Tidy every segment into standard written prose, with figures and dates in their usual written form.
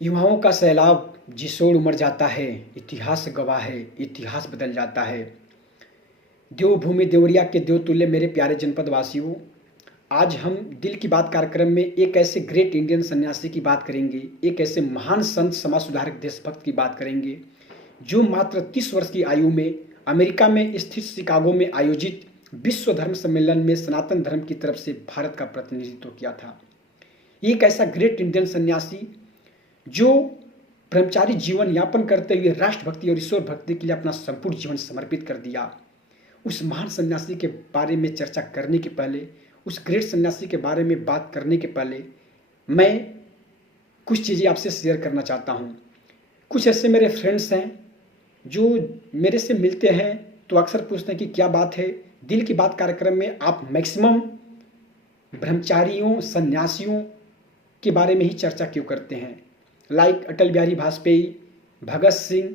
युवाओं का सैलाब जिस ओर उमड़ जाता है, इतिहास गवाह है, इतिहास बदल जाता है। देवभूमि देवरिया के देवतुल्य मेरे प्यारे जनपद वासियों, आज हम दिल की बात कार्यक्रम में एक ऐसे ग्रेट इंडियन सन्यासी की बात करेंगे, एक ऐसे महान संत समाज सुधारक देशभक्त की बात करेंगे, जो मात्र 30 वर्ष की आयु में अमेरिका में स्थित शिकागो में आयोजित विश्व धर्म सम्मेलन में सनातन धर्म की तरफ से भारत का प्रतिनिधित्व किया था। एक ऐसा ग्रेट इंडियन सन्यासी जो ब्रह्मचारी जीवन यापन करते हुए राष्ट्रभक्ति और ईश्वर भक्ति के लिए अपना संपूर्ण जीवन समर्पित कर दिया। उस महान सन्यासी के बारे में चर्चा करने के पहले, उस ग्रेट सन्यासी के बारे में बात करने के पहले मैं कुछ चीज़ें आपसे शेयर करना चाहता हूँ। कुछ ऐसे मेरे फ्रेंड्स हैं जो मेरे से मिलते हैं तो अक्सर पूछते हैं कि क्या बात है, दिल की बात कार्यक्रम में आप मैक्सिमम ब्रह्मचारियों सन्यासियों के बारे में ही चर्चा क्यों करते हैं। लाइक अटल बिहारी वाजपेयी, भगत सिंह,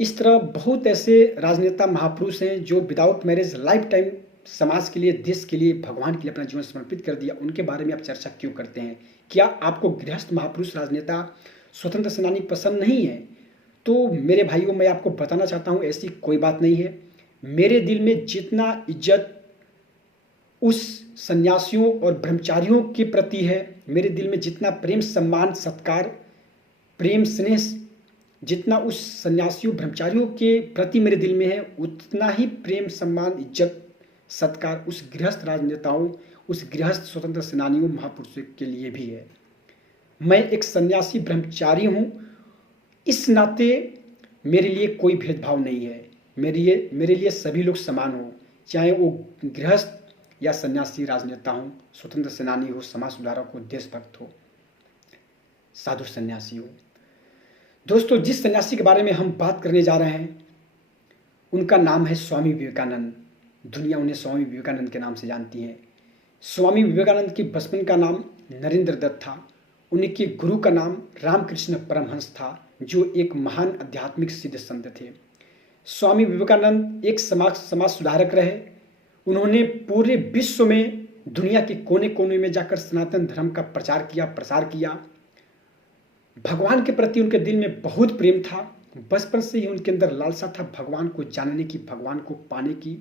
इस तरह बहुत ऐसे राजनेता महापुरुष हैं जो विदाउट मैरिज लाइफ टाइम समाज के लिए, देश के लिए, भगवान के लिए अपना जीवन समर्पित कर दिया। उनके बारे में आप चर्चा क्यों करते हैं? क्या आपको गृहस्थ महापुरुष, राजनेता, स्वतंत्र सेनानी पसंद नहीं है? तो मेरे भाइयों, मैं आपको बताना चाहता हूँ ऐसी कोई बात नहीं है। मेरे दिल में जितना इज्जत उस सन्यासियों और ब्रह्मचारियों के प्रति है, मेरे दिल में जितना प्रेम, सम्मान, सत्कार, प्रेम, स्नेह जितना उस सन्यासियों ब्रह्मचारियों के प्रति मेरे दिल में है, उतना ही प्रेम, सम्मान, इज्जत, सत्कार उस गृहस्थ राजनेताओं, उस गृहस्थ स्वतंत्र सेनानियों, महापुरुषों के लिए भी है। मैं एक सन्यासी ब्रह्मचारी हूँ, इस नाते मेरे लिए कोई भेदभाव नहीं है। मेरे लिए सभी लोग समान हो, चाहे वो गृहस्थ या सन्यासी, राजनेता हो, स्वतंत्र सेनानी हो, समाज सुधारक हो, देशभक्त हो, साधु सन्यासी हो। दोस्तों, जिस सन्यासी के बारे में हम बात करने जा रहे हैं उनका नाम है स्वामी विवेकानंद। दुनिया उन्हें स्वामी विवेकानंद के नाम से जानती है। स्वामी विवेकानंद के बचपन का नाम नरेंद्र दत्त था। उनके गुरु का नाम रामकृष्ण परमहंस था, जो एक महान आध्यात्मिक सिद्ध संत थे। स्वामी विवेकानंद एक समाज सुधारक रहे। उन्होंने पूरे विश्व में, दुनिया के कोने कोने में जाकर सनातन धर्म का प्रचार किया, प्रसार किया। भगवान के प्रति उनके दिल में बहुत प्रेम था। बचपन से ही उनके अंदर लालसा था भगवान को जानने की, भगवान को पाने की।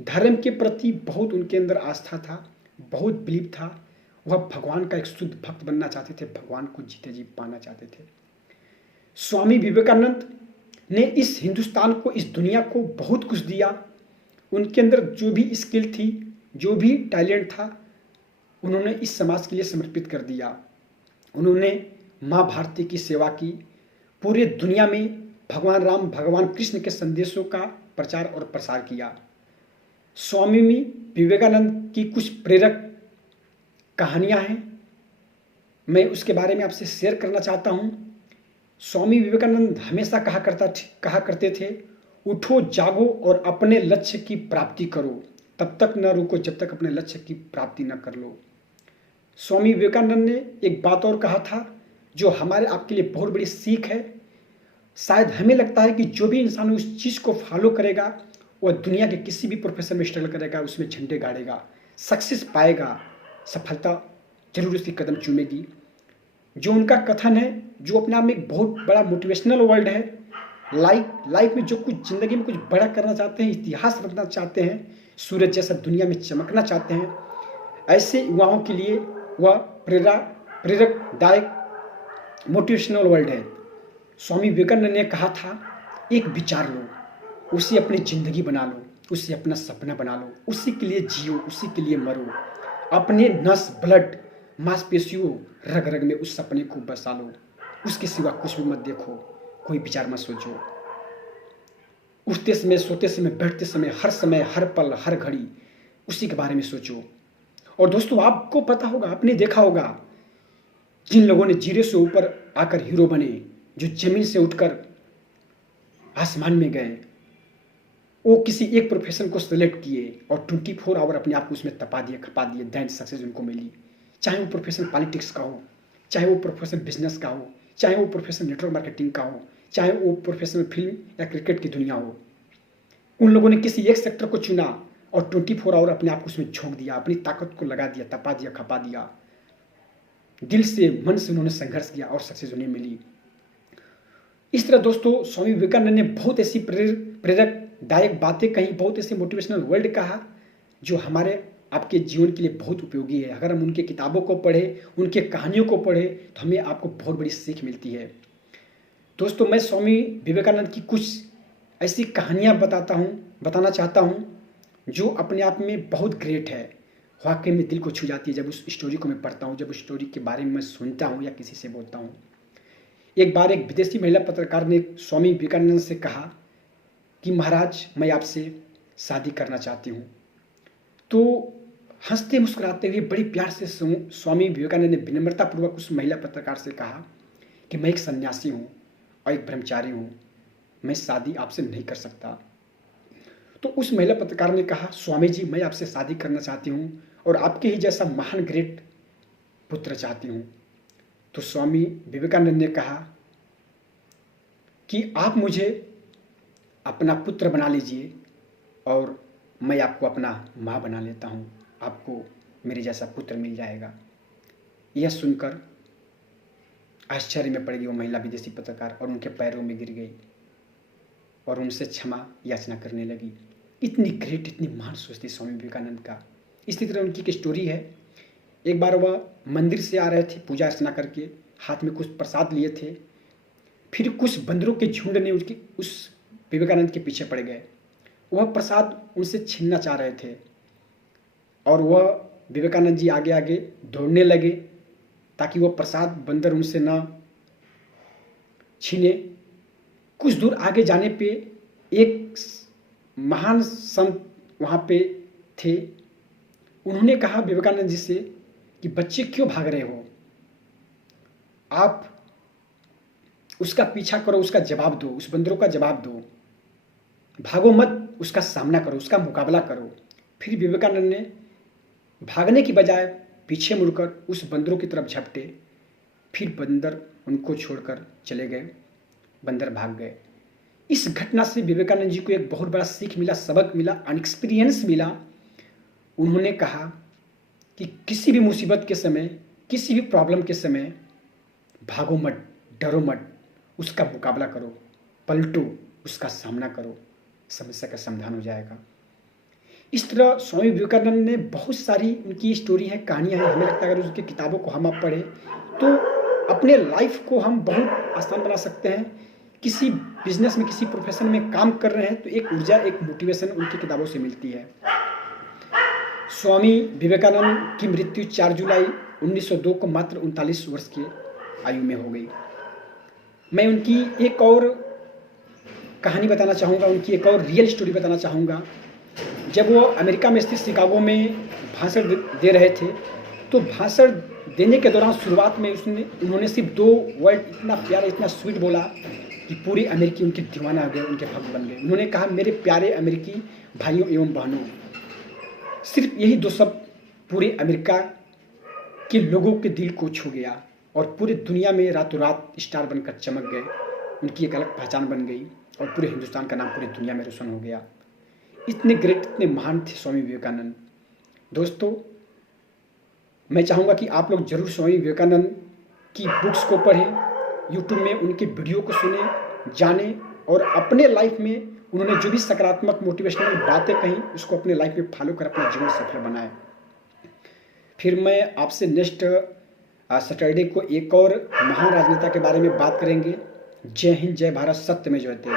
धर्म के प्रति बहुत उनके अंदर आस्था था, बहुत बिलीव था। वह भगवान का एक शुद्ध भक्त बनना चाहते थे, भगवान को जीते जी पाना चाहते थे। स्वामी विवेकानंद ने इस हिंदुस्तान को, इस दुनिया को बहुत कुछ दिया। उनके अंदर जो भी स्किल थी, जो भी टैलेंट था, उन्होंने इस समाज के लिए समर्पित कर दिया। उन्होंने माँ भारती की सेवा की। पूरे दुनिया में भगवान राम, भगवान कृष्ण के संदेशों का प्रचार और प्रसार किया। स्वामी विवेकानंद की कुछ प्रेरक कहानियाँ हैं, मैं उसके बारे में आपसे शेयर करना चाहता हूँ। स्वामी विवेकानंद हमेशा कहा करते थे, उठो, जागो और अपने लक्ष्य की प्राप्ति करो, तब तक न रुको जब तक अपने लक्ष्य की प्राप्ति न कर लो। स्वामी विवेकानंद ने एक बात और कहा था जो हमारे आपके लिए बहुत बड़ी सीख है। शायद हमें लगता है कि जो भी इंसान उस चीज़ को फॉलो करेगा वह दुनिया के किसी भी प्रोफेशन में स्ट्रगल करेगा, उसमें झंडे गाड़ेगा, सक्सेस पाएगा, सफलता जरूर उसकी कदम चूमेगी। जो उनका कथन है, जो अपने आप में एक बहुत बड़ा मोटिवेशनल वर्ड है। लाइफ में जो कुछ, जिंदगी में कुछ बड़ा करना चाहते हैं, इतिहास रखना चाहते हैं, सूरज जैसा दुनिया में चमकना चाहते हैं, ऐसे युवाओं के लिए वह प्रेरकदायक मोटिवेशनल वर्ड है। स्वामी विवेकानंद ने कहा था, एक विचार लो, उसे अपनी जिंदगी बना लो, उसे अपना सपना बना लो, उसी के लिए जियो, उसी के लिए मरो। अपने नस, ब्लड, मांसपेशियों, रग रग में उस सपने को बसा लो। उसके सिवा कुछ भी मत देखो, कोई विचार मत सोचो। उठते समय, सोते समय, बैठते समय, हर पल, हर घड़ी उसी के बारे में सोचो। और दोस्तों, आपको पता होगा, आपने देखा होगा, जिन लोगों ने जीरो से ऊपर आकर हीरो बने, जो जमीन से उठकर आसमान में गए, वो किसी एक प्रोफेशन को सेलेक्ट किए और 24 आवर अपने आप को उसमें तपा दिए, खपा दिए, दैन सक्सेस उनको मिली। चाहे वो प्रोफेशन पॉलिटिक्स का हो, चाहे वो प्रोफेशन बिजनेस का हो, चाहे वो प्रोफेशन नेटवर्क मार्केटिंग का हो, चाहे वो प्रोफेशनल फिल्म या क्रिकेट की दुनिया हो। उन लोगों ने किसी एक सेक्टर को चुना और 24 आवर अपने आप को उसमें झोंक दिया, अपनी ताकत को लगा दिया, तपा दिया, खपा दिया। दिल से, मन से उन्होंने संघर्ष किया और सक्सेस उन्हें मिली। इस तरह दोस्तों स्वामी विवेकानंद ने बहुत ऐसी प्रेरकदायक बातें कही, बहुत ऐसे मोटिवेशनल वर्ड कहा जो हमारे आपके जीवन के लिए बहुत उपयोगी है। अगर हम उनके किताबों को पढ़ें, उनके कहानियों को पढ़ें तो हमें आपको बहुत बड़ी सीख मिलती है। दोस्तों मैं स्वामी विवेकानंद की कुछ ऐसी कहानियाँ बताना चाहता हूँ जो अपने आप में बहुत ग्रेट है, वाकई में दिल को छू जाती है जब उस स्टोरी को मैं पढ़ता हूँ, जब उस स्टोरी के बारे में मैं सुनता हूँ या किसी से बोलता हूँ। एक बार एक विदेशी महिला पत्रकार ने स्वामी विवेकानंद से कहा कि महाराज मैं आपसे शादी करना चाहती हूँ। तो हंसते मुस्कुराते हुए बड़ी प्यार से स्वामी विवेकानंद ने विनम्रतापूर्वक उस महिला पत्रकार से कहा कि मैं एक सन्यासी हूँ और एक ब्रह्मचारी हूँ, मैं शादी आपसे नहीं कर सकता। तो उस महिला पत्रकार ने कहा स्वामी जी मैं आपसे शादी करना चाहती हूँ और आपके ही जैसा महान ग्रेट पुत्र चाहती हूँ। तो स्वामी विवेकानंद ने कहा कि आप मुझे अपना पुत्र बना लीजिए और मैं आपको अपना माँ बना लेता हूँ, आपको मेरे जैसा पुत्र मिल जाएगा। यह सुनकर आश्चर्य में पड़ गई वो महिला विदेशी पत्रकार और उनके पैरों में गिर गई और उनसे क्षमा याचना करने लगी। इतनी ग्रेट, इतनी महान सोच थी स्वामी विवेकानंद का। इसी तरह उनकी एक स्टोरी है। एक बार वह मंदिर से आ रहे थे पूजा अर्चना करके, हाथ में कुछ प्रसाद लिए थे। फिर कुछ बंदरों के झुंड ने उस विवेकानंद के पीछे पड़ गए। वह प्रसाद उनसे छीनना चाह रहे थे और वह विवेकानंद जी आगे आगे दौड़ने लगे ताकि वह प्रसाद बंदर उनसे न छीने। कुछ दूर आगे जाने पे एक महान संत वहाँ पे थे। उन्होंने कहा विवेकानंद जी से कि बच्चे क्यों भाग रहे हो, आप उसका पीछा करो, उसका जवाब दो, उस बंदरों का जवाब दो, भागो मत, उसका सामना करो, उसका मुकाबला करो। फिर विवेकानंद ने भागने की बजाय पीछे मुड़कर उस बंदरों की तरफ झपटे। फिर बंदर उनको छोड़कर चले गए, बंदर भाग गए। इस घटना से विवेकानंद जी को एक बहुत बड़ा सीख मिला, सबक मिला, एक्सपीरियंस मिला। उन्होंने कहा कि किसी भी मुसीबत के समय, किसी भी प्रॉब्लम के समय भागो मत, डरो मत, उसका मुकाबला करो, पलटो, उसका सामना करो, समस्या का समाधान हो जाएगा। इस तरह स्वामी विवेकानंद ने बहुत सारी उनकी स्टोरी है, कहानियाँ हैं। हमें लगता है अगर उसकी किताबों को हम आप पढ़ें तो अपने लाइफ को हम बहुत आसान बना सकते हैं। किसी बिजनेस में, किसी प्रोफेशन में काम कर रहे हैं तो एक ऊर्जा, एक मोटिवेशन उनकी किताबों से मिलती है। स्वामी विवेकानंद की मृत्यु 4 जुलाई 1902 को मात्र 39 वर्ष की आयु में हो गई। मैं उनकी एक और कहानी बताना चाहूँगा, उनकी एक और रियल स्टोरी बताना चाहूँगा। जब वो अमेरिका में स्थित शिकागो में भाषण दे रहे थे तो भाषण देने के दौरान शुरुआत में उन्होंने सिर्फ 2 वर्ड इतना प्यारा, इतना स्वीट बोला कि पूरे अमेरिकी उनके दीवाना हो गए, उनके भक्त बन गए। उन्होंने कहा मेरे प्यारे अमेरिकी भाइयों एवं बहनों। सिर्फ यही 2 शब्द पूरे अमेरिका के लोगों के दिल को छू गया और पूरी दुनिया में रातों रात स्टार बनकर चमक गए। उनकी एक अलग पहचान बन गई और पूरे हिंदुस्तान का नाम पूरी दुनिया में रोशन हो गया। इतने ग्रेट, इतने महान थे स्वामी विवेकानंद। दोस्तों मैं चाहूँगा कि आप लोग जरूर स्वामी विवेकानंद की बुक्स को पढ़ें, यूट्यूब में उनके वीडियो को सुने, जाने और अपने लाइफ में उन्होंने जो भी सकारात्मक मोटिवेशनल बातें कही उसको अपने लाइफ में फॉलो कर अपना जीवन सफल बनाए। फिर मैं आपसे नेक्स्ट सैटरडे को एक और महान राजनेता के बारे में बात करेंगे। जय हिंद, जय भारत, सत्य में जयते।